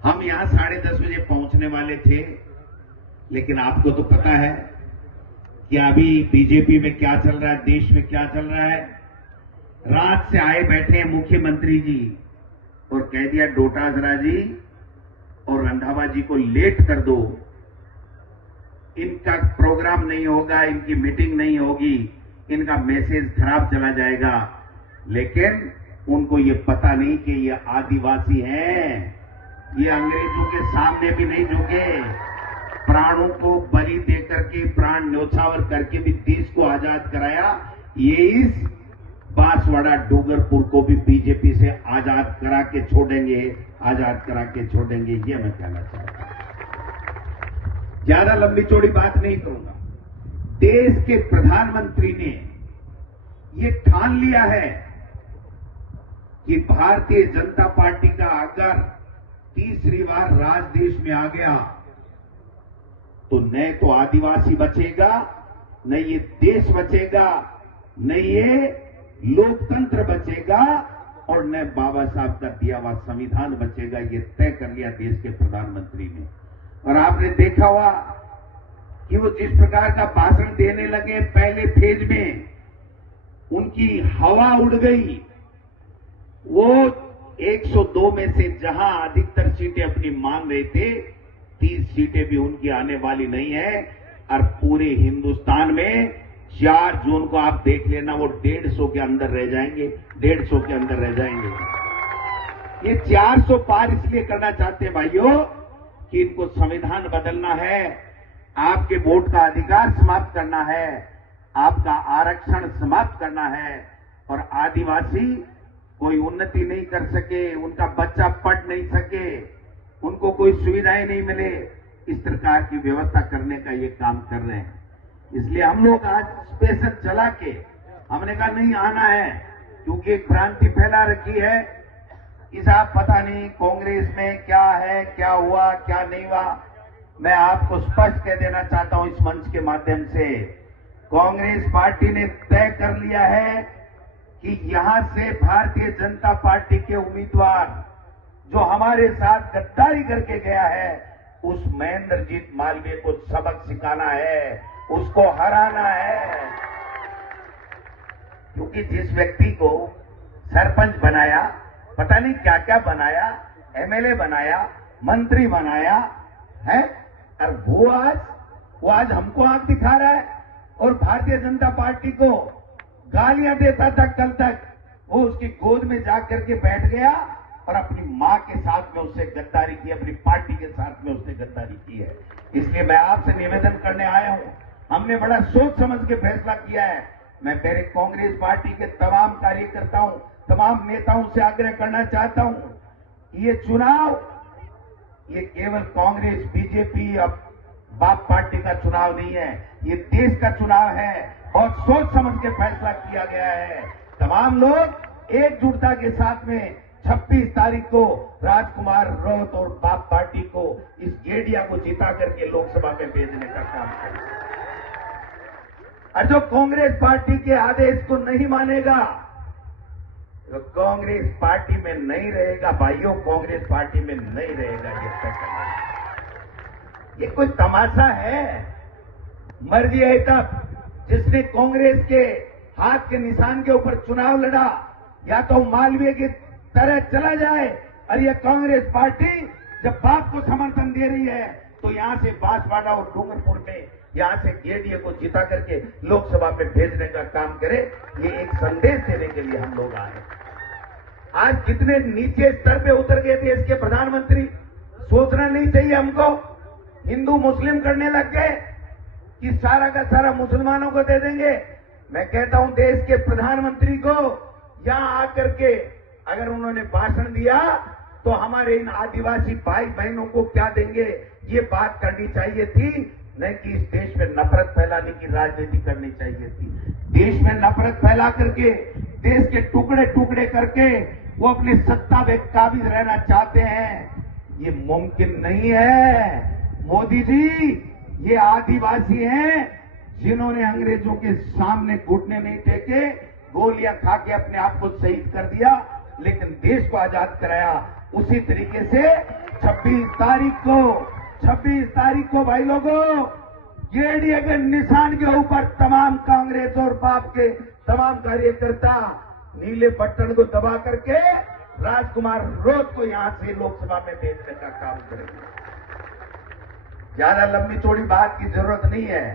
हम यहां 10:30 बजे पहुंचने वाले थे, लेकिन आपको तो पता है कि अभी बीजेपी में क्या चल रहा है, देश में क्या चल रहा है। रात से आए बैठे हैं मुख्यमंत्री जी और कह दिया डोटासरा जी और रंधावा जी को लेट कर दो, इनका प्रोग्राम नहीं होगा, इनकी मीटिंग नहीं होगी, इनका मैसेज खराब चला जाएगा। लेकिन उनको ये पता नहीं कि ये आदिवासी हैं, ये अंग्रेजों के सामने भी नहीं झुके, प्राणों को बलि देकर के, प्राण न्योछावर करके भी देश को आजाद कराया। ये इस बांसवाड़ा डूंगरपुर को भी बीजेपी से आजाद करा के छोड़ेंगे, आजाद करा के छोड़ेंगे, ये मैं कहना चाहता हूं। ज्यादा लंबी चौड़ी बात नहीं करूंगा। देश के प्रधानमंत्री ने ये ठान लिया है कि भारतीय जनता पार्टी का अगर तीसरी बार राज देश में आ गया तो न तो आदिवासी बचेगा, न ये देश बचेगा, न ये लोकतंत्र बचेगा और न बाबा साहब का दिया हुआ संविधान बचेगा। ये तय कर लिया देश के प्रधानमंत्री ने। और आपने देखा हुआ कि वो जिस प्रकार का भाषण देने लगे पहले फेज में, उनकी हवा उड़ गई। वो 102 में से जहां अधिकतर सीटें अपनी मांग रहे थे, 30 सीटें भी उनकी आने वाली नहीं है। और पूरे हिंदुस्तान में 4 जून को आप देख लेना, वो 150 के अंदर रह जाएंगे, 150 के अंदर रह जाएंगे। ये 400 पार इसलिए करना चाहते हैं भाइयों कि इनको संविधान बदलना है, आपके वोट का अधिकार समाप्त करना है, आपका आरक्षण समाप्त करना है। और आदिवासी कोई उन्नति नहीं कर सके, उनका बच्चा पढ़ नहीं सके, उनको कोई सुविधाएं नहीं मिले, इस प्रकार की व्यवस्था करने का ये काम कर रहे हैं। इसलिए हम लोग आज स्पेशल चला के हमने कहा नहीं आना है, क्योंकि एक भ्रांति फैला रखी है कि साहब पता नहीं कांग्रेस में क्या है, क्या हुआ, क्या नहीं हुआ। मैं आपको स्पष्ट कह देना चाहता हूं इस मंच के माध्यम से, कांग्रेस पार्टी ने तय कर लिया है कि यहां से भारतीय जनता पार्टी के उम्मीदवार जो हमारे साथ गद्दारी करके गया है, उस महेंद्रजीत मालवीय को सबक सिखाना है, उसको हराना है। क्योंकि जिस व्यक्ति को सरपंच बनाया, पता नहीं क्या क्या बनाया, एमएलए बनाया, मंत्री बनाया है, और वो आज हमको आंख दिखा रहा है और भारतीय जनता पार्टी को गालियां देता था। कल तक वो उसकी गोद में जाकर के बैठ गया और अपनी मां के साथ में उससे गद्दारी की, अपनी पार्टी के साथ में उसने गद्दारी की है। इसलिए मैं आपसे निवेदन करने आया हूं, हमने बड़ा सोच समझ के फैसला किया है। मैं मेरे कांग्रेस पार्टी के तमाम कार्यकर्ताओं, तमाम नेताओं से आग्रह करना चाहता हूं, ये चुनाव ये केवल कांग्रेस, बीजेपी, अब बाप पार्टी का चुनाव नहीं है, ये देश का चुनाव है। बहुत सोच समझ के फैसला किया गया है। तमाम लोग एकजुटता के साथ में 26 तारीख को राजकुमार रौत और बाप पार्टी को, इस गेडिया को जिता करके लोकसभा में भेजने का काम करें। और जो कांग्रेस पार्टी के आदेश को नहीं मानेगा, तो कांग्रेस पार्टी में नहीं रहेगा भाइयों, कांग्रेस पार्टी में नहीं रहेगा। ये कोई तमाशा है? मर्जी है तब जिसने कांग्रेस के हाथ के निशान के ऊपर चुनाव लड़ा, या तो मालवीय की तरह चला जाए। और यह कांग्रेस पार्टी जब बाप को समर्थन दे रही है तो यहां से बांसवाड़ा और डूंगरपुर में, यहां से गेडीए को जिता करके लोकसभा में भेजने का काम करे। ये एक संदेश देने के लिए हम लोग आए। आज कितने नीचे स्तर पे उतर गए देश के प्रधानमंत्री, सोचना नहीं चाहिए हमको। हिंदू मुस्लिम करने लग गए कि सारा का सारा मुसलमानों को दे देंगे। मैं कहता हूं देश के प्रधानमंत्री को यहां आकर के अगर उन्होंने भाषण दिया तो हमारे इन आदिवासी भाई बहनों को क्या देंगे, ये बात करनी चाहिए थी, न कि इस देश में नफरत फैलाने की राजनीति करनी चाहिए थी। देश में नफरत फैला करके, देश के टुकड़े टुकड़े करके वो अपनी सत्ता में काबिज रहना चाहते हैं। ये मुमकिन नहीं है। मोदी जी ये आदिवासी हैं जिन्होंने अंग्रेजों के सामने घुटने नहीं टेके, गोलियां खा के अपने आप को शहीद कर दिया, लेकिन देश को आजाद कराया। उसी तरीके से छब्बीस तारीख को भाई लोगों गेड़िए के निशान के ऊपर तमाम कांग्रेस और बाप के तमाम कार्यकर्ता नीले बटन को दबा करके राजकुमार रोज को यहां से लोकसभा में भेजने का काम करेंगे। ज्यादा लंबी चौड़ी बात की जरूरत नहीं है।